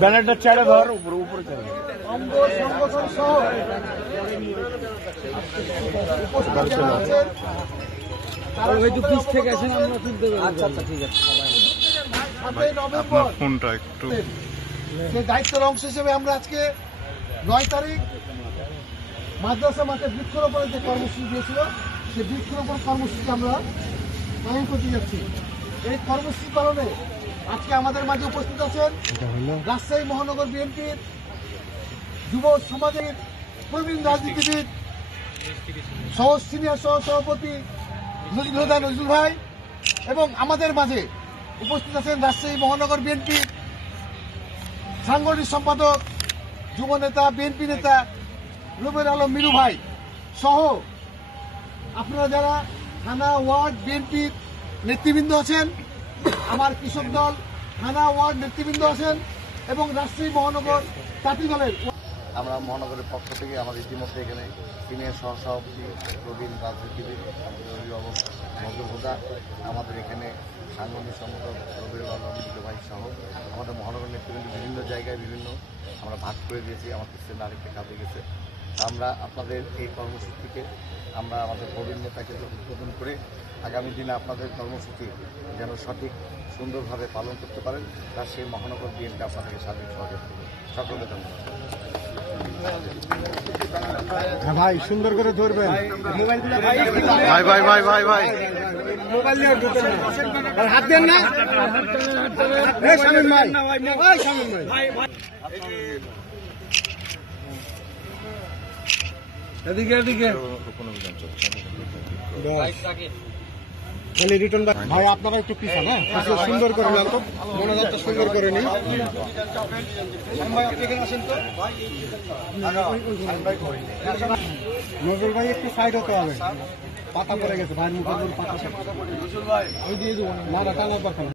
ব্যানারটা চারে ধর উপরে উপরে থেকে আসেন আমরা তুলতে পারি। আচ্ছা আচ্ছা ঠিক আছে। আপনার ফোনটা একটু সেই দায়িত্বের অংশ হিসেবে আমরা আজকে 9 তারিখ মাদ্রাসা মাঠে বৃক্ষরোপণের যে কর্মসূচি দিয়েছিল সেই বৃক্ষরোপণ কর্মসূচি আমরা পালন করতে যাচ্ছি। এই কর্মসূচি পালনে আজকে আমাদের মাঝে উপস্থিত আছেন রাজশাহী মহানগর বিএনপির যুব সমাজের প্রবীণ রাজনীতিবিদ সিনিয়র সহসভাপতি নজরুল ভাই এবং আমাদের মাঝে উপস্থিত আছেন রাজশাহী মহানগর বিএনপির সাংগঠনিক সম্পাদক যুব নেতা বিএনপি নেতা রুবেল আলম মিনু ভাই সহ আপনারা যারা থানা ওয়ার্ড বিএনপির নেতৃবৃন্দ আছেন, আমার কৃষক দল থানা ওয়ার্ড নেতৃবৃন্দ আছেন এবং রাজশাহী মহানগর তাঁতি দলের আমরা মহানগরের পক্ষ থেকে আমাদের ইতিমধ্যে এখানে সিনিয়র সহসভাপতি প্রবীণ রাজনীতিবিদ অভিভাবক মজুরহুদা, আমাদের এখানে সাংগঠনিক সম্পাদক রবিউল আলম ভাই সহ আমাদের মহানগর নেতৃবৃন্দ বিভিন্ন জায়গায় আমরা ভাগ করে দিয়েছি। আমার পিছনে আরেকটা কাজে গেছে। আমরা আপনাদের এই কর্মসূচিকে আমরা আমাদের প্রবীণ নেতাকে উদ্বোধন করে আগামী দিনে আপনাদের কর্মসূচি যেন সঠিক সুন্দরভাবে পালন করতে পারেন তার সেই মহানগর বিএনপি আপনাদেরকে সার্বিক সহযোগিতা করবে। সকলকে ধন্যবাদ। ভাই সুন্দর করে ধরবেন ভাই ভাই ভাই ভাই ভাই মোবাইল হাত দেন না শামীম ভাই শামীম ভাই এদিকে এদিকে রিটার্ন ভাই আপনারা একটু পিছান, হ্যাঁ সুন্দর করে নেন তো মনোজাতটা সুন্দর করে নিন। নজরুল ভাই একটু সাইড হতে হবে, পাতা পড়ে গেছে ভাই মুখের পাতা ওই দিয়ে দেবো না টানার দরকার।